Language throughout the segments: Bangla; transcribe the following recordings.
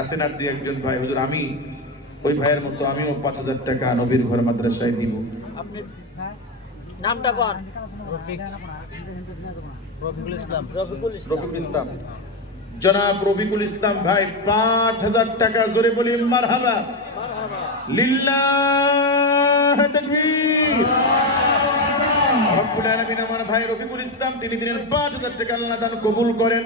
আছেন আর দুই একজন ভাই, হুজুর আমি ওই ভাইয়ের মতো আমিও ৫,০০০ টাকা নবীর ঘর মাদ্রাসায় দিব। আপনি নামটা কোন? রফিকুল ইসলাম। রফিকুল ইসলাম, জনাব রফিকুল ইসলাম ভাই ৫,০০০ টাকা, জোরে বলি মারহাবা। লিল্লাহ তাকবীর। রব্বুল আলামিন আমার ভাই রফিকুল ইসলাম তিনি দিলেন ৫,০০০ টাকা, আল্লাহ দান কবুল করেন।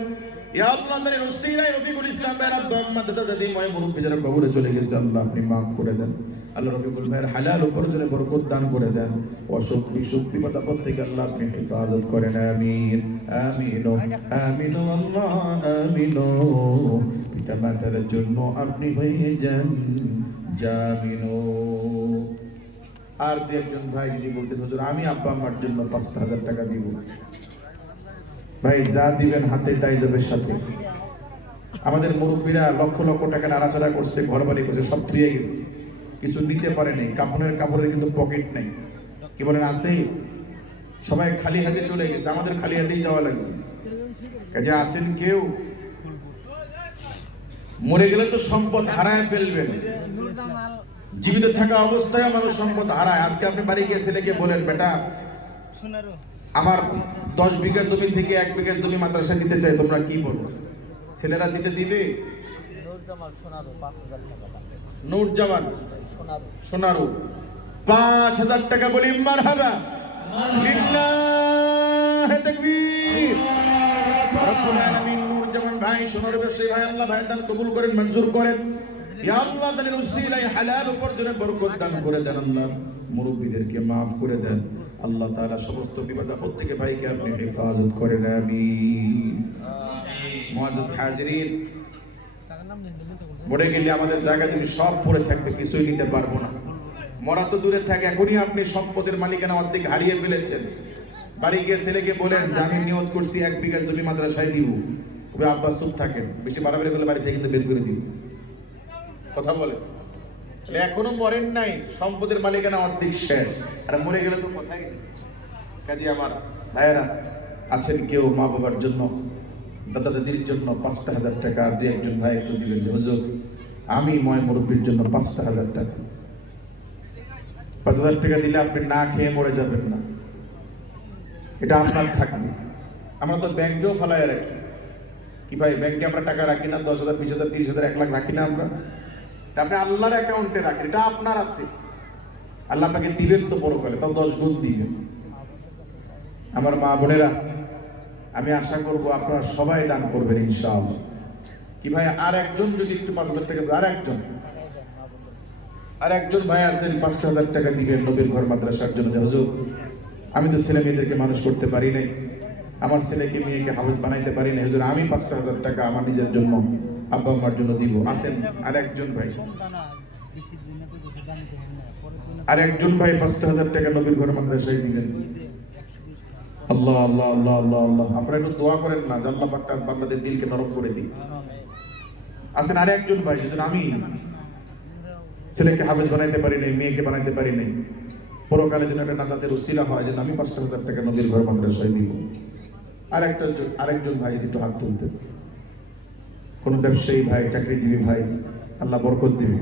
ইয়া আল্লাহ তাআলা উসিলায় রফিকুল ইসলাম ভাইয়ের আব্বা আম্মা দাদা দাদি ময় মুরব্বি যারা কবরে চলে গেছে আল্লাহ আপনি maaf করে দেন। আল্লাহ রফিকুল ভাইয়ের হালাল উপার্জনে বরকত দান করে দেন। অসুখ বিসুখ বিপদ আপদ থেকে আল্লাহ আপনি হেফাজত করেন। আমিন আমিন আমিন আল্লাহ আমিন। পিতা মাতার জন্য আপনি হয়ে যান জামিন। আর দুই একজন ভাই যদি বলতেন হুজুর আমি আব্বা আম্মার জন্য ৫,০০০ টাকা দিব, ভাই যা দিবেন হাতে তাই যাবে সাথে। আমাদের মুরব্বীরা লক্ষ লক্ষ টাকা নাড়াচাড়া করছে, ঘর বাড়ি করছে, সব থুয়ে গেছে, কিছু নিতে পারে নাই। কাপড়ের কিন্তু পকেট নেই, কি বলেন আছে? সবাই খালি হাতে চলে গেছে, আমাদের খালি হাতেই যাওয়া লাগবে। কাজে আসেন কেউ মরে গেলে তো সম্পদ হারায় ফেলবেন, জীবিত থাকা অবস্থায় মানুষ সম্পদ হারায়। আজকে আপনি বাড়ি গিয়ে ছেলেকে বলেন বেটা আমার 10 বিঘা জমি থেকে 1 বিঘা জমি মাদ্রাসা দিতে চাই, তোমরা কি বলো? ছেলেরা দিতে দিবে? নূরজামান সোনারু ৫,০০০ টাকা বলি মারহাবা। লিল্লাহ তাকবীর। রব্বুল আলামিন নূরজামান ভাই সোনারু ব্যবসায়ী ভাই আল্লাহ ভাই দান কবুল করেন, মঞ্জুর করেন। ইয়া আল্লাহ তাআলার উসিলায় হালাল উপার্জনে বরকত দান করে দেন। আল্লাহ মুরব্বিদেরকে maaf করে দেন। আল্লাহ তাআলা সমস্ত বিপদ আপদ থেকে ভাইকে আপনি হেফাজত করেন। আমিন। মুআজ্জাজ হাজিরিন, মরে গেলে আমাদের জায়গা জমি সব পড়ে থাকবে, কিছুই নিতে পারবো না। মরা তো দূরে থাকে, এখনই আপনি সম্পদের মালিকানা অর্ধেক হারিয়ে ফেলেছেন। বাড়ি গিয়ে ছেলেকে বলেন যে আমি নিয়ত করছি 1 বিঘা জমি মাদ্রাসায় দিব। তবে আব্বা চুপ থাকেন, বেশি বাড়াবাড়ি করলে বাড়ি থেকে কিন্তু বের করে দিব। কথা বলে এখনো মরেন নাই, সম্পদের মালিকানা অর্ধেক শেষ, আর মরে গেলে তো কথাই নেই। কাজে আমার ভাইয়েরা আছেন কেউ মা বাবার জন্য, দাদা দাদির জন্য ৫,০০০ টাকা, আর দুই একজন ভাই একটু দিবেন হুজুর আমি ময় মুরব্বির জন্য ৫,০০০ টাকা। ৫,০০০ টাকা দিলে আপনি না খেয়ে মরে যাবেন না, এটা আপনার থাকবে। আমরা তো ব্যাংকেও ফালায় রাখি, কি ভাই ব্যাংকে আমরা টাকা রাখি না? ১০,০০০ ২০,০০০ ৩০,০০০ ১ লাখ রাখি না আমরা? আপনি আল্লাহর অ্যাকাউন্টে রাখেন, এটা আপনার আছে, আল্লাহ আপনাকে দিবেন তো পরকালে, তাও 10 গুণ দিবেন। আমার মা বোনেরা আমি আশা করব আপনারা সবাই দান করবেন ইনশাআল্লাহ। কি ভাই আর একজন যদি একটু ৫,০০০ টাকা, আর একজন ভাই আছেন ৫,০০০ টাকা দিবেন নবীর ঘর মাদ্রাসার জন্য। হুজুর আমি তো ছেলে মেয়েদেরকে মানুষ করতে পারি নাই, আমার ছেলেকে মেয়েকে হাফেজ বানাইতে পারি নাই, হুজুর আমি ৫,০০০ টাকা আমার নিজের জন্য আব্বা আম্মার জন্য দিব। আছেন আর একজন ভাই, আর একজন ভাই ৫,০০০ টাকা নবীর ঘর মাদ্রাসায় দিবেন। আল্লাহ আল্লাহ আল্লাহ আল্লাহ আল্লাহ, আপনারা একটু দোয়া করেন না, আল্লাহ পাক তার বান্দাদের দিলকে নরম করে দিন। আছেন আর একজন ভাই, যেজন আমি ছেলেকে হাফেজ বানাইতে পারি নাই, মেয়েকে বানাইতে পারি নাই, পরকালে যেন একটা নাজাতের উসিলা হয়, যেন আমি ৫,০০০ টাকা নবীর ঘর মাদ্রাসায় দিব। আরেকজন ভাই যদি একটু হাত তুলতেন, কোন ব্যবসায়ী ভাই, চাকরিজীবী ভাই, আল্লাহ বরকত দিবে,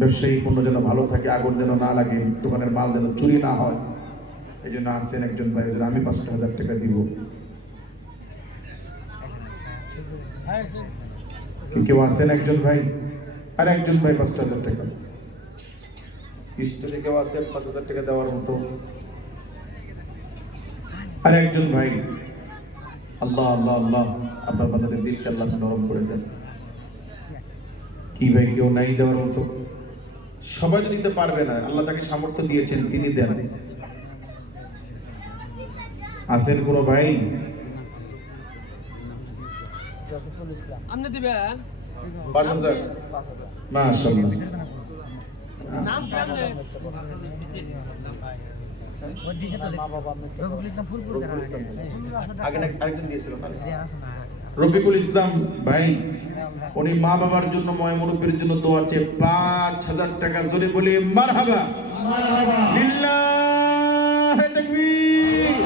ব্যবসায়ী পণ্য যেন ভালো থাকে, আগুন যেন না লাগে, দোকানের মাল যেন চুরি না হয়, এই জন্য আসছেন একজন ভাই, আমি ৫,০০০ টাকা দিব। কেউ আছেন একজন ভাই? আর একজন ভাই ৫,০০০ টাকা, যদি কেউ আছে ৫,০০০ টাকা দেওয়ার মতো? আর একজন ভাই, আল্লাহ আল্লাহ আল্লাহ আপনার বান্দাদের দিলকে আল্লাহ নরম করে দেন। কি ভাই কেউ নাই দেওয়ার মতো? সবাই তো দিতে পারবে না, আল্লাহ তাকে সামর্থ্য দিয়েছেন, তিনি দেন। আছেন কোন ভাই? আপনি দিবেন ৫,০০০? মাশাআল্লাহ। নাম কেমনে? রফিকুল ইসলাম ভাই, উনি মা বাবার জন্য ময় মুরব্বির জন্য দোয়া চেয়ে ৫,০০০ টাকা, জোরে বলি মারহাবা। লিল্লাহ তাকবীর।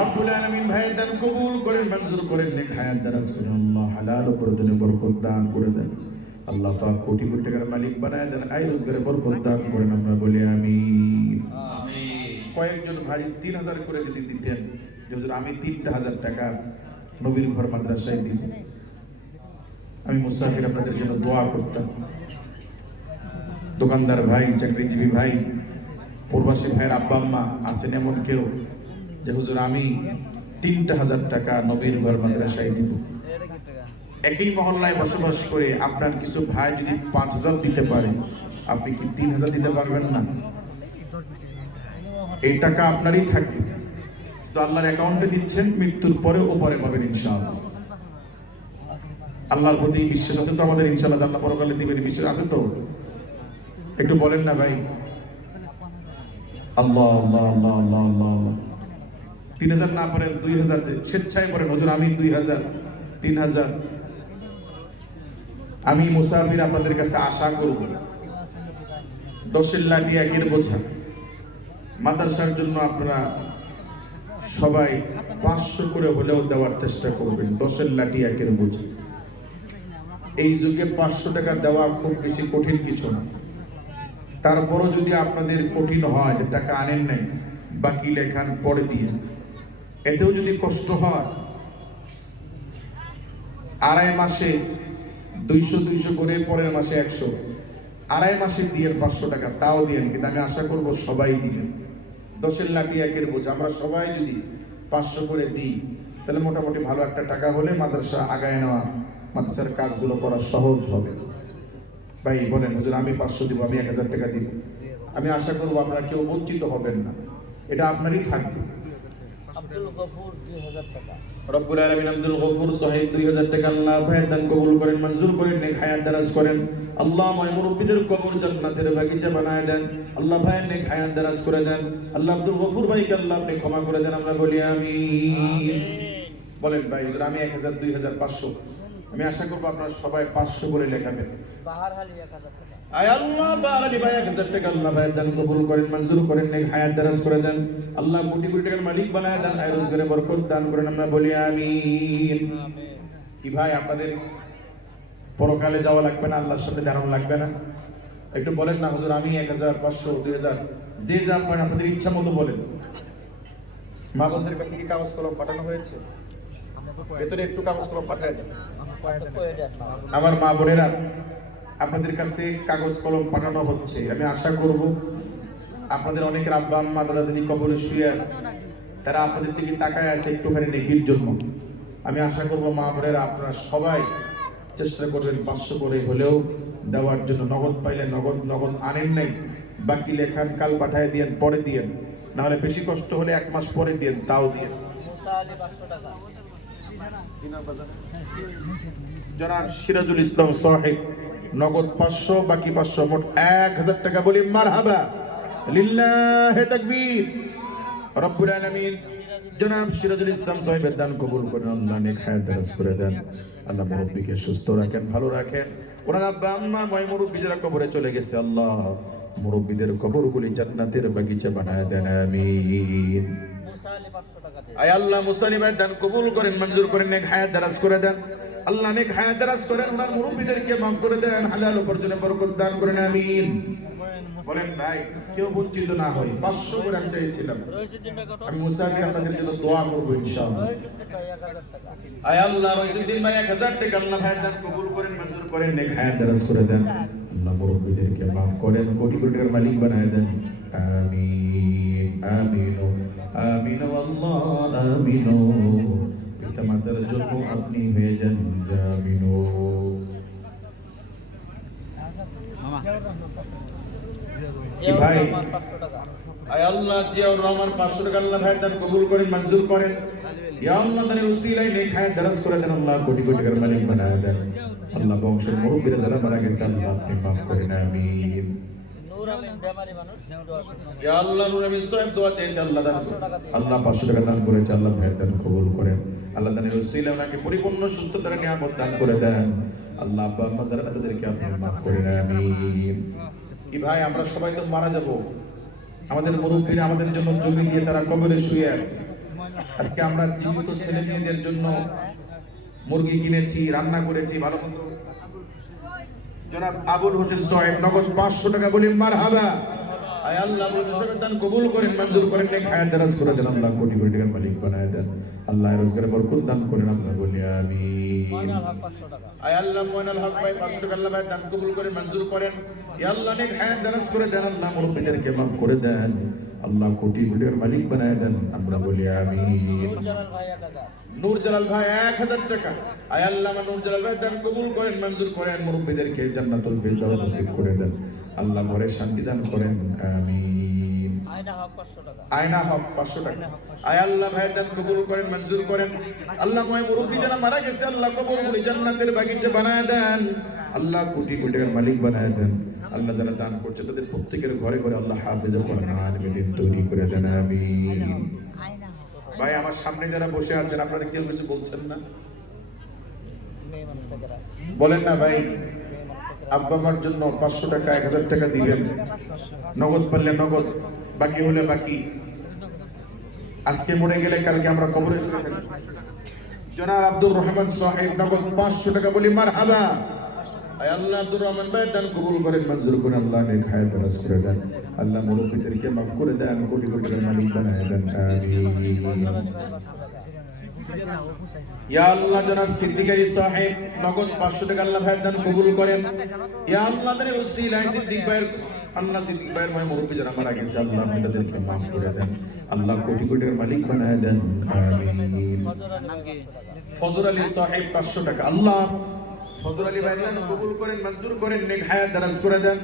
রব্বুল আলামিন ভাইয়ের দান কবুল করেন, মঞ্জুর করেন, নেক হায়াত দারাজ করেন। আল্লাহ হালাল উপার্জনে বরকত দান করে দেন। আল্লাহ পাক কোটি কোটি টাকার মালিক বানায় দেন, আয় রোজগারে বরকত দান করেন। আমরা বলি আমিন। কয়েকজন ভাই 3000 করে যদি দিতেন, যে হুজুর আমি 3000 টাকা নবীর ঘর মাদ্রাসায় দিব, আমি মুসাফির আপনাদের জন্য দোয়া করতাম। দোকানদার ভাই, চাকরিজীবী ভাই, প্রবাসী ভাইয়ের আব্বা আম্মা আছেন এমন কেউ যে হুজুর আমি 3000 টাকা নবীর ঘর মাদ্রাসায় দিব। একই মহল্লায় বসবাস করে আপনার কিছু ভাই যদি 5000 দিতে পারে, আপনি কি 3000 দিতে পারবেন না? এই টাকা আপনারই থাকবে, শুধু আল্লাহর অ্যাকাউন্টে দিচ্ছেন, মৃত্যুর পরে ওপরে পাবেন ইনশাআল্লাহ। আল্লাহর প্রতি বিশ্বাস আছে তো আমাদের? ইনশাআল্লাহ আল্লাহ পরকালে দিবেন, বিশ্বাস আছে তো? একটু বলেন না ভাই। আল্লাহ আল্লাহ আল্লাহ আল্লাহ আল্লাহ আল্লাহ। 3000 না পারেন 2000 স্বেচ্ছায় পড়েন, হুজুর আমি 2000 3000। আমি মুসাফির আপনাদের কাছে আশা করব 10 লাঠি একের বোঝা মাদ্রাসার জন্য আপনারা সবাই 500 করে হলেও দেওয়ার চেষ্টা করবেন। 10 লাঠি একের বোঝা। এই যুগে 500 টাকা দেওয়া খুব বেশি কঠিন কিছু না। তারপরও যদি আপনাদের কঠিন হয় যে টাকা আনেন নাই, বাকি লেখান পরে দিয়ে, এতেও যদি কষ্ট হয়, আড়াই মাসে 200 করে, পরের মাসে 100, আড়াই মাসে দিয়ে 500 টাকা তাও দিয়ে। কিন্তু আমি আশা করব সবাই দিবেন। 10 লাঠি একের বোঝা, আমরা সবাই যদি 500 করে দিই, তাহলে মোটামুটি ভালো একটা টাকা হলে মাদ্রাসা আগায় নেওয়া, মাদ্রাসার কাজগুলো করা সহজ হবে। ভাই বলেন, হুজুর আমি 500 দিব, আমি 1000 টাকা দিব। আমি আশা করবো আপনারা কেউ বঞ্চিত হবেন না, এটা আপনারই থাকবে। আব্দুল গফুর 2000 টাকা। রব্বুল আলামিন আব্দুল গফুর সাহেব 2000 টাকা আল্লাহ ভাইয়ের দান কবুল করেন, মঞ্জুর করেন, নেক হায়াত দারাজ করেন। আল্লাহ ময় মুরব্বিদের কবর জান্নাতের বাগিচা বানায় দেন। আল্লাহ ভাইয়ের নেক হায়াত দারাজ করে দেন। আল্লাহ আব্দুল গফুর ভাইকে আল্লাহ আপনি ক্ষমা করে দেন। আমরা বলি আমিন। বলেন ভাই, আমি 1000 2000 500, আমি আশা করবো আপনারা সবাই 500 করে লেখাবেন। বাহার হালি 1000 টাকা। আয় আল্লাহ বারালি ভাই 1000 টাকা আল্লাহ ভাইয়ের দান কবুল করেন, মঞ্জুর করেন, নেক হায়াত দারাজ করে দেন। আল্লাহ কোটি কোটি টাকার মালিক বানায় দেন, আয় রোজগারে বরকত দান করেন। আমরা বলি আমিন। কি ভাই আপনাদের পরকালে যাওয়া লাগবে না, আল্লাহর সামনে দাঁড়ানো লাগবে না? একটু বলেন না, হুজুর আমি 1000 500 2000 যে যা পারেন আপনাদের ইচ্ছা মতো বলেন। মা বোনদের কাছে কি কাগজ কলম পাঠানো হয়েছে? ভেতরে একটু কাগজ কলম পাঠায় দেন। আমার মা বোনেরা, আপনাদের কাছে কাগজ কলম পাঠানো হচ্ছে। আমি আশা করব আপনাদের অনেকের আব্বা আম্মা দাদা দিদি কবরে শুয়ে আছে, তারা আপনাদের দিকে তাকায় আছে একটুখানি নেকির জন্য। আমি আশা করব মা বোনেরা আপনারা সবাই চেষ্টা করবেন 500 করে হলেও দেওয়ার জন্য। নগদ পাইলে নগদ আনেন নাই, বাকি লেখান কাল পাঠায় দিয়েন, পরে দিয়েন, না হলে বেশি কষ্ট হলে 1 মাস পরে দিয়েন, তাও দিয়েন। মুসা আলী 500 টাকা। জনাব সিরাজুল ইসলাম সাহেব নগদ 500, বাকি 500, মোট 1000 টাকা। বলি মারহাবা, লিল্লাহি তাকবীর। রব্বুল আলামিন জনাব সিরাজুল ইসলাম সাহেবের দান কবুল করেন, আল্লাহ নেক হায়াত দারাজ করে দেন। আল্লাহ মুরব্বিকে সুস্থ রাখেন, ভালো রাখেন। ওনার আব্বা আম্মা ময় মুরব্বি যারা কবরে চলে গেছে, আল্লাহ মুরব্বিদের কবরগুলি জান্নাতের বাগিচা বানায় দেন, আমিন। মুসা আলী 500 টাকা দেন। আয় আল্লাহ মুসা আলী ভাইয়ের দান কবুল করেন, মঞ্জুর করেন, নেক হায়াত দারাজ করে দেন। আল্লাহ নেক হায়াত দারাজ করেন, ওনার মুরব্বিদেরকে মাফ করে দেন, হালাল উপার্জনে বরকত দান করেন, আমিন। বলেন ভাই, কেউ বঞ্চিত না হয়। 500 করে আমি চাইছিলাম। রইসুদ্দিন টাকা কত? আমি মুসাফির আপনাদের জন্য দোয়া করবো ইনশাআল্লাহ। রইসুদ্দিন টাকা 1000 টাকা। আয় আল্লাহ রইসুদ্দিন ভাই 1000 টাকা আল্লাহ ভাইয়ের দান কবুল করেন, মঞ্জুর করেন, নেক হায়াত দারাজ করে দেন। আল্লাহ মুরব্বিদেরকে মাফ করেন, কোটি কোটি টাকার মালিক বানায় দেন, আমিন আমিন আমিন আল্লাহ আমিন। পিতা মাতার জন্য আপনি হয়ে যান জামিন। কি ভাই, 500 টাকা। আয় আল্লাহ জিয়াউর রহমান 500 টাকা আল্লাহ ভাইয়ের দান কবুল করেন, মঞ্জুর করেন। ইয়া আল্লাহ তাআলা উসিলায় নেক হায়াত দারাজ করে দেন, আল্লাহ কোটি কোটি টাকার মালিক বানায় দেন। আল্লাহ বংশের মুরব্বিরা যারা মারা গেছে, আল্লাহ আপনি মাফ করেন, আমিন। নূর আমিন বেমারি মানুষ দোয়া করেন। ইয়া আল্লাহ নূর আমিন সাহেব দোয়া চেয়েছে, আল্লাহ দান আল্লাহ 500 টাকা দান করেছে, আল্লাহ ভাইয়ের দান কবুল করেন। আল্লাহ তাআলা উসিলায় ওনাকে পরিপূর্ণ সুস্থতার নিয়ামত দান করে দেন। আল্লাহ আব্বা আম্মা যারা তাদেরকে আপনি মাফ করেন, আমিন। কি ভাই, আমরা সবাই তো মারা যাব। আমাদের মুরব্বীরা আমাদের জন্য জমি দিয়ে তারা কবরে শুয়ে আছে। আজকে আমরা জীবিত ছেলে মেয়েদের জন্য মুরগি কিনেছি, রান্না করেছি, ভালো মন্দ। জনাব আবুল হোসেন সাহেব নগদ 500 টাকা বলি মারহাবা। আয় আল্লাহ আবুল হোসেন সাহেবের দান কবুল করেন, মঞ্জুর করেন, নেক হায়াত দারাজ করে দেন। আল্লাহ কোটি কোটি টাকার মালিক বানায় দেন। আল্লাহ রোজগারে বরকত দান করেন, আমরা বলি আমিন। ময়নাল হক 500 টাকা। আয় আল্লাহ ময়নাল হক ভাই 500 টাকা আল্লাহ ভাই দান কবুল করেন, মঞ্জুর করেন। ইয়া আল্লাহ নেক হায়াত দারাজ করে দেন। আল্লাহ মুরব্বিদেরকে মাফ করে দেন। আল্লাহ কোটি কোটি টাকার মালিক বানায় দেন, আমরা বলি আমিন। জালাল ভাই 1000। নূর জালাল ভাই 1000 টাকা। আয় আল্লাহ আমার নূর জালাল ভাই দান কবুল করেন, মঞ্জুর করেন, মুরব্বিদেরকে জান্নাতুল ফিরদাউস নসিব করে দেন। আল্লাহ ঘরে শান্তি দান করেন, আমিন। আয়না হক 500 টাকা। আয়না হক 500 টাকা। আয় আল্লাহ ভাই দান কবুল করেন, মঞ্জুর করেন। আল্লাহ ময় মুরব্বি যারা মারা গেছে আল্লাহ কবরগুলি জান্নাতের বাগিচা বানায় দেন। আল্লাহ কোটি কোটি টাকার মালিক বানায় দেন। আল্লাহ যারা দান করছে তাদের প্রত্যেকের ঘরে ঘরে আল্লাহ হাফেজে কোরআন আলিমে দিন তৈরি করে দেন, আমিন। ভাই আমার সামনে যারা বসে আছেন আপনারা কেউ কিছু বলছেন না? মেয়ে মানুষ টাকা। বলেন না ভাই, আব্বা আমার জন্য 500 টাকা 1000 টাকা দিবেন, নগদ পারলে নগদ, বাকি হলে বাকি। আজকে মরে গেলে কালকে আমরা কবরে শুয়ে থাকি। জনাব আব্দুর রহমান সাহেব নগদ 500 টাকা বলি মারহাবা। আয় আল্লাহ আব্দুর রহমান ভাই দান কবুল করেন, মঞ্জুর করেন। আল্লাহ নেক হায়াত দারাজ করে দেন। আল্লাহ মুরব্বিদেরকে মাফ করে দেন, কোটি কোটি টাকার মালিক বানায় দেন, আমিন। ইয়া আল্লাহ জনাব সিদ্দিক আলী সাহেব নগদ 500 টাকা আল্লাহ ভাই দান কবুল করেন। ইয়া আল্লাহ তাদের ওসিলায় সিদ্দিক ভাইয়ের আল্লাহ সিদ্দিক ভাইয়ের ময় মুরব্বি যারা মারা গেছে আল্লাহ আপনি তাদেরকে মাফ করে দেন। আল্লাহ কোটি কোটি টাকার মালিক বানায় দেন, আমিন। ফজর আলী সাহেব 500 টাকা। আল্লাহ ফজর আলী ভাই দান কবুল করেন, মঞ্জুর করেন, নেক হায়াত দারাজ করে দেন।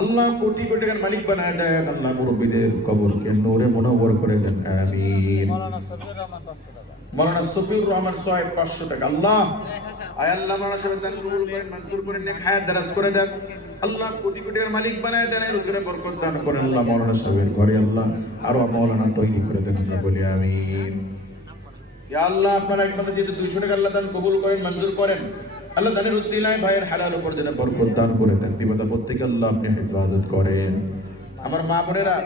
আল্লাহ কোটি কোটি টাকার মালিক বানায় দেন। আল্লাহ মুরব্বিদের কবরকে নূরে মুনওয়ার করে দেন, আমিন। মাওলানা সফিউর রহমান 500 টাকা। মাওলানা সফিউর রহমান সাহেব 500 টাকা। আল্লাহ আয় আল্লাহ মাওলানা সাহেব দান কবুল করেন, মঞ্জুর করেন, নেক হায়াত দারাজ করে দেন। আল্লাহ কোটি কোটি টাকার মালিক বানায় দেন, রোজগারে বরকত দান করেন। আল্লাহ মাওলানা সাহেবের ঘরে আল্লাহ আরো মাওলানা তৈরি করে দেন, আমরা বলি আমিন। ইয়া আল্লাহ আপনারা একমাত্র যেহেতু 200 টাকা আল্লাহ দান কবুল করেন, মঞ্জুর করেন। আল্লাহ দানের উসিলায় ভাইয়ের হালাল উপার্জনে যেন বরকত দান করে দেন, বিপদ আপদ থেকে আল্লাহ আপনি হেফাজত করেন। আমার মা বোনেরা,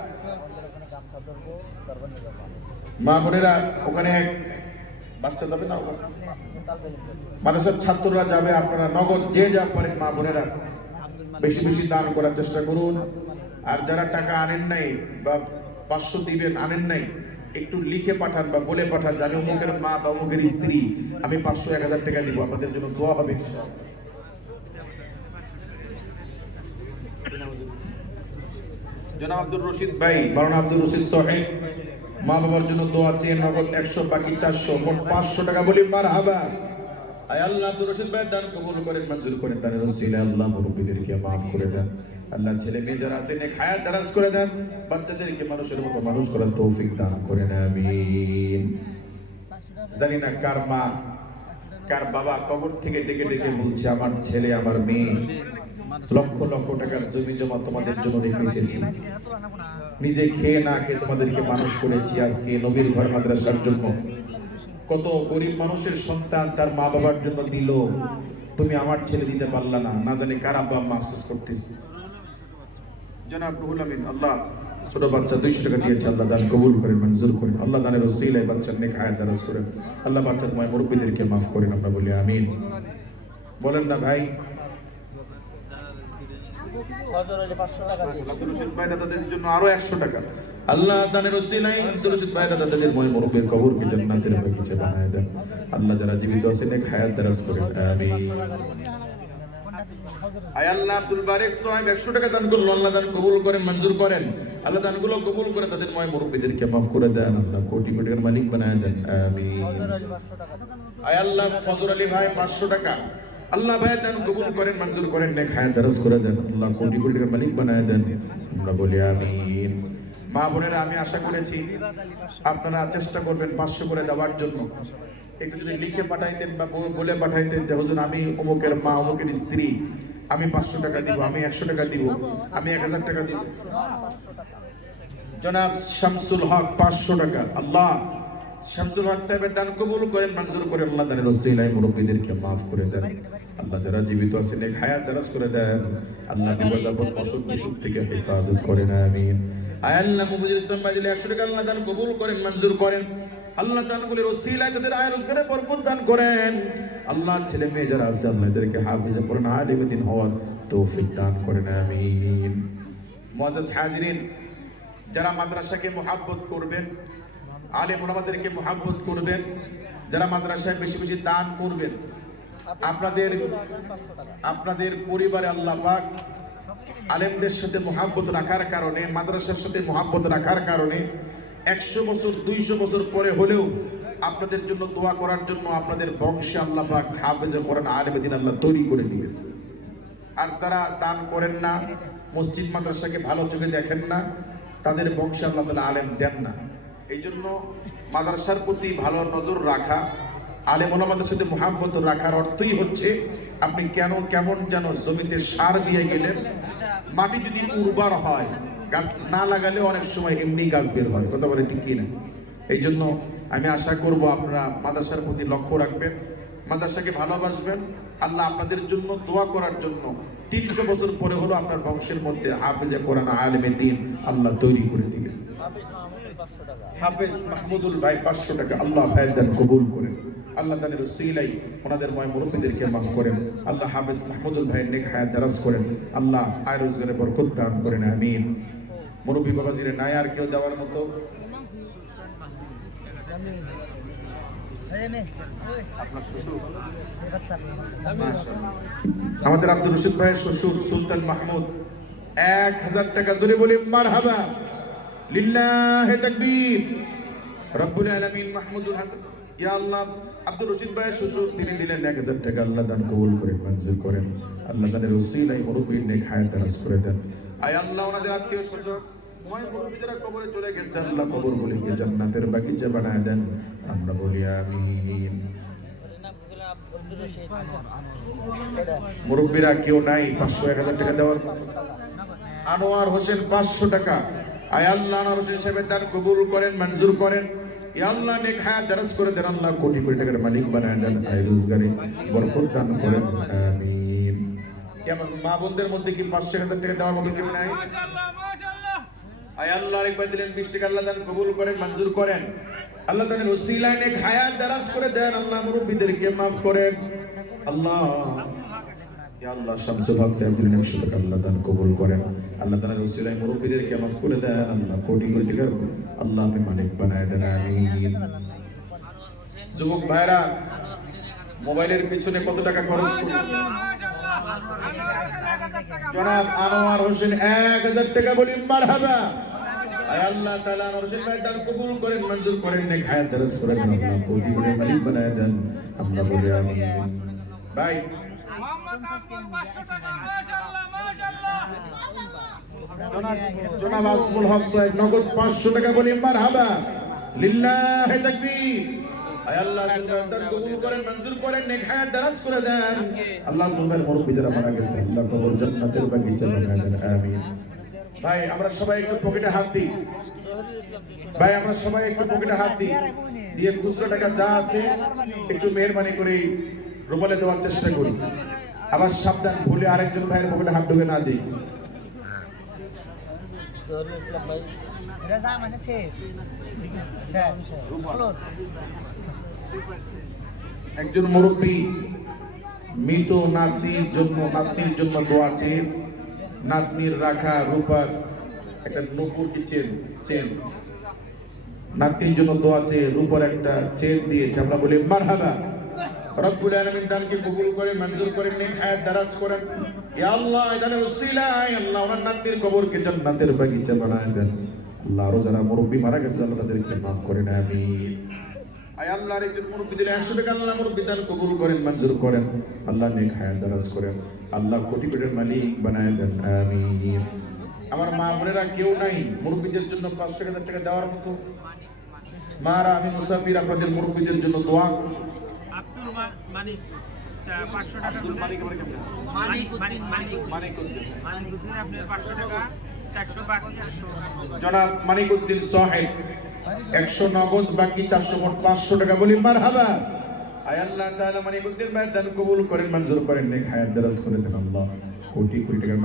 গামছা ধরবো, দরবার নিয়ে যাবো। মা বোনেরা ওখানে এক বাচ্চা যাবে না, ওখানে মাদ্রাসার ছাত্ররা যাবে। আপনারা নগদ যে যা পারেন মা বোনেরা বেশি বেশি দান করার চেষ্টা করুন। আর যারা টাকা আনেন নাই বা 500 দিবেন আনেন নাই, একটু লিখে পাঠান বা বলে পাঠান, জানি অমুকের মা বা অমুকের স্ত্রী, আমি 500 1000 টাকা দিব, আপনাদের জন্য দোয়া হবে ইনশাআল্লাহ। জনাব আব্দুর রশিদ ভাই, মাওলানা আব্দুর রশিদ সাহেব মা বাবার জন্য দোয়া চেয়ে নগদ 100, বাকি 400, মোট 500 টাকা বলি মারহাবা। আয় আল্লাহ আব্দুর রশিদ ভাই দান কবুল করেন, মঞ্জুর করেন। দানের ওসিলায় আল্লাহ মুরব্বিদেরকে মাফ করে দেন। আল্লাহ ছেলে মেয়ে যারা আছে নেক হায়াত দারাজ করে দেন। বাচ্চাদেরকে মানুষের মতো মানুষ করার তৌফিক দান করেন, আমিন। জানি না কার মা কার বাবা কবর থেকে ডেকে ডেকে বলছে, আমার ছেলে আমার মেয়ে লক্ষ লক্ষ টাকার জমি জমা তোমাদের জন্য রেখে এসেছি, নিজে খেয়ে না খেয়ে তোমাদেরকে মানুষ করেছি, আজকে নবীর ঘর মাদ্রাসার জন্য কত গরিব মানুষের সন্তান তার মা বাবার জন্য দিল, তুমি আমার ছেলে দিতে পারলা না। না জানি কার আব্বা আম্মা আফসোস করতেছে। জনাব রুহুল আমিন আল্লাহ ছোট বাচ্চা 200 টাকা দিয়েছে, আল্লাহ দান কবুল করেন, মঞ্জুর করেন। আল্লাহ দানের ওসিলায় বাচ্চার নেক হায়াত দারাজ করেন। আল্লাহ বাচ্চার ময় মুরব্বিদেরকে মাফ করেন, আমরা বলি আমিন। বলেন না ভাই। ফজর আলী 500 টাকা দিয়েছে। আব্দুর রশিদ ভাই দাদাদের জন্য আরো 100 টাকা। আল্লাহ দানের ওসিলায় আব্দুর রশিদ ভাই দাদাদের ময় মুরব্বির কবরকে জান্নাতের বাগিচা বানায় দেন। আল্লাহ যারা জীবিত আছেন নেক হায়াত দারাজ করেন, আমিন। আয় আল্লাহ আব্দুল বারেক সাহেব 100 টাকা দান করলেন, আল্লাহ দান কবুল করেন, মঞ্জুর করেন। আল্লাহ দানগুলো কবুল করে তাদের ময় মুরব্বিদেরকে মাফ করে দেন। আল্লাহ কোটি কোটি টাকার মালিক বানায় দেন, আমিন। ফজর আলী 500 টাকা। আয় আল্লাহ ফজর আলী ভাই 500 টাকা। আল্লাহ ভাই দান কবুল করেন, মঞ্জুর করেন, নেক হায়াত দারাজ করে দেন। আল্লাহ কোটি কোটি টাকার মালিক বানায় দেন, আমরা বলি আমিন। মা বোনেরা আমি আশা করেছি আপনারা চেষ্টা করবেন 500 করে দেওয়ার জন্য। একটু যদি লিখে পাঠাইতেন বা বলে পাঠাইতেন যে হুজুর আমি অমুকের মা অমুকের স্ত্রী, আমি 500 টাকা দিব, আমি 100 টাকা দিব, আমি 1000 টাকা দিব। জনাব শামসুল হক 500 টাকা। আল্লাহ শামসুল হক সাহেবের দান কবুল করেন, মঞ্জুর করেন। আল্লাহ দানের ওসিলায় মুরব্বিদেরকে মাফ করে দেন। আল্লাহ যারা জীবিত আছেন নেক হায়াত দারাজ করে দেন। আল্লাহ বিপদ আপদ অসুখ বিসুখ থেকে হেফাজত করেন, আমিন। আয় আল্লাহ মুফিদুল ইসলাম ভাই দিলে 100 টাকা আল্লাহ দান কবুল করেন, মঞ্জুর করেন। আল্লাহ দানগুলির ওসিলায় তাদের আয় রোজগারে বরকত দান করেন। আল্লাহ ছেলে মেয়ে যারা আছে আল্লাহ এদেরকে হাফিজে কোরআন আলিমে দ্বীন হওয়ার তৌফিক দান করেন, আমিন। মুআজ্জাজ হাজিরিন, যারা মাদ্রাসাকে মুহাব্বত করবেন, আলেম ওলামাদেরকে মুহাব্বত করবেন, যারা মাদ্রাসায় বেশি বেশি দান করবেন, আপনাদের পরিবারে আল্লাহ পাক আলেমদের সাথে মুহাব্বত রাখার কারণে, মাদ্রাসার সাথে মুহাব্বত রাখার কারণে 100 বছর 200 বছর পরে হলেও আপনাদের জন্য দোয়া করার জন্য আপনাদের বংশে আল্লাহ পাক হাফেজে কোরআন আলেমে দ্বীন আল্লাহ তৈরি করে দিবেন। আর যারা দান করেন না, মসজিদ মাদ্রাসাকে ভালো চোখে দেখেন না, তাদের বংশে আল্লাহ তাআলা আলেম দেন না। এই জন্য মাদ্রাসার প্রতি ভালো নজর রাখা, আলেম ওলামাদের সাথে মুহাব্বত রাখার অর্থই হচ্ছে আপনি কেমন যেন জমিতে সার দিয়ে গেলেন, মাটি যদি উর্বর হয়, গাছ না লাগালে অনেক সময় এমনি গাছ বের হয়, কথা বলে ঠিক কিনা? এই জন্য আমি আশা করব আপনারা মাদ্রাসার প্রতি লক্ষ্য রাখবেন, মাদ্রাসাকে ভালোবাসবেন। আল্লাহ আপনাদের জন্য দোয়া করার জন্য 300 বছর পরে হলো আপনার বংশের মধ্যে হাফেজে কোরআন আলেমে দ্বীন আল্লাহ তৈরি করে দিবেন। হাফেজ মাহমুদুল ভাই 500 টাকা, আল্লাহ ভাইয়ের দান কবুল করেন। আল্লাহ তাআলার ওসিলাই ওনাদের ময় মুরব্বিদেরকে মাফ করেন। আল্লাহ হাফেজ মাহমুদুল ভাইয়ের নেক হায়াত দারাজ করেন। আল্লাহ আয় রোজগারে বরকত দান করেন, আমিন। মুরব্বি বাবাজিরে নাই আর কেউ দেওয়ার মতো? আপনার শ্বশুর? মাশাআল্লাহ। আমাদের আব্দুর রশিদ ভাইয়ের শ্বশুর সুলতান মাহমুদ 1000 টাকা, জোরে বলি মারহাবা, লিল্লাহি তাকবীর। রব্বুল আলামিন মাহমুদুল হাসান, ইয়া আল্লাহ আব্দুর রশিদ ভাইয়ের শ্বশুর তিনি দিলেন 1000 টাকা, আল্লাহ দান কবুল করেন, মঞ্জুর করেন। আল্লাহ তাআলার ওসিলায় মুরব্বির নেক হায়াত দারাজ করে দেন। আয় আল্লাহ ওনাদের আত্মীয় স্বজন ময় মুরব্বি যারা কবরে চলে গেছে, আল্লাহ কবরগুলিকে জান্নাতের বাগিচা বানায় দেন, আমরা বলি আমিন। মুরব্বিরা কেউ নাই 500 1000 টাকা দেওয়ার? আনোয়ার হোসেন 500 টাকা। আয় আল্লাহ আনোয়ার হোসেন সাহেবের দান কবুল করেন, মঞ্জুর করেন। ইয়া আল্লাহ নেক হায়াত দারাজ করে দেন, আল্লাহ কোটি কোটি টাকার মালিক বানায় দেন, আয় রোজগারে বরকত দান করেন, আমিন। কেমন মা বোনদের মধ্যে কি 500 1000 টাকা দেওয়ার মতো কেউ নাই? আয় আল্লাহ আরেকবার দিলেন 20 টাকা, আল্লাহ দান কবুল করেন, মঞ্জুর করেন। আল্লাহ তাআলার ওসিলায় নেক হায়াত দারাজ করে দেন, আল্লাহ মুরব্বিদেরকে maaf করেন। আল্লাহ ইয়া আল্লাহ শামসুল হক সাহেব দিলেন 100 টাকা, আল্লাহ দান কবুল করেন। আল্লাহ তাআলার ওসিলায় মুরব্বিদেরকে maaf করে দেন, আল্লাহ কোটি কোটি টাকার আল্লাহ আপনি মালিক বানায় দেন, আমিন। যুবক ভাইরা মোবাইলের পিছনে কত টাকা খরচ করবেন? জনাব আনোয়ার হোসেন 1000 টাকা, বলি মারহাবা। আয় আল্লাহ তাআলা আনোয়ার হোসেন ভাই দান কবুল করেন, মঞ্জুর করেন, নেক হায়াত দারাজ করে দেন, আল্লাহ কোটি কোটি মালিক বানায় দেন, আমরা বলি আমিন। ভাই জনাব আসমুল হক সাহেব নগদ 500 টাকা, বলি মারহাবা, লিল্লাহি তাকবীর। আয় আল্লাহ দান কবুল করেন, মঞ্জুর করেন, নেক হায়াত দারাজ করে দেন। আল্লাহ তোমার মুরব্বি যারা মারা গেছে আল্লাহ কবর জান্নাতের বাগিচা বানায় দেন, আমিন। ভাই আমরা সবাই একটু পকেটে হাত দিই, ভাই আমরা সবাই একটু পকেটে হাত দিই, দিয়ে খুচরো টাকা যা আছে একটু মেহেরবানি করে রুমালে দেওয়ার চেষ্টা করি। আবার সাবধান, ভুলে আরেকজন ভাইয়ের পকেটে হাত ঢুকে না দিই। একজন মুরব্বী মৃত নাতনির জন্য দোয়া চেয়ে নাতনির রাখা রূপার একটা নূপুর চেন নাতনির জন্য দোয়া চেয়ে রূপার একটা চেন দিয়েছে, আমরা বলি মারহাবা। রব্বুল আলামিন দানকে কবুল করেন, মঞ্জুর করেন, নেক হায়াত দারাজ করেন। ইয়া আল্লাহ এদানের ওসিলায় আল্লাহ ওনার নাতনির কবরকে জান্নাতের বাগিচা বানায় দেন। আল্লাহ আরো যারা মুরব্বী মারা গেছে আল্লাহ তাদেরকে মাফ করেন, আমিন। আয় আল্লাহ একজন মুরব্বী দিলে 100 টাকা, আল্লাহ মুরব্বী দান কবুল করেন, মঞ্জুর করেন, আল্লাহ নেক হায়াত দারাজ করেন, আল্লাহ কোটি কোটির মালিক বানায় দেন, আমিন। আমার মা বোনেরা কেউ নাই মুরব্বীদের জন্য 500 টাকা 1000 টাকা দেওয়ার মতো? মারা আমি মুসাফির, আপনাদের মুরব্বীদের জন্য দোয়া। আব্দুল মানিক 500 টাকা, আব্দুল মানিক আমার কেমন? মানিক আপনার 500 টাকা, 400 বাকি 800। জনাব মানিকউদ্দিন সাহেব 100 নগদ, বাকি 400, মোট 500 টাকা, বলি মারহাবা। আয় আল্লাহ তাআলা মানিকউদ্দিন ভাই দান কবুল করেন, মঞ্জুর করেন, নেক হায়াত দারাজ করে দেন, আল্লাহ কোটি কোটি টাকা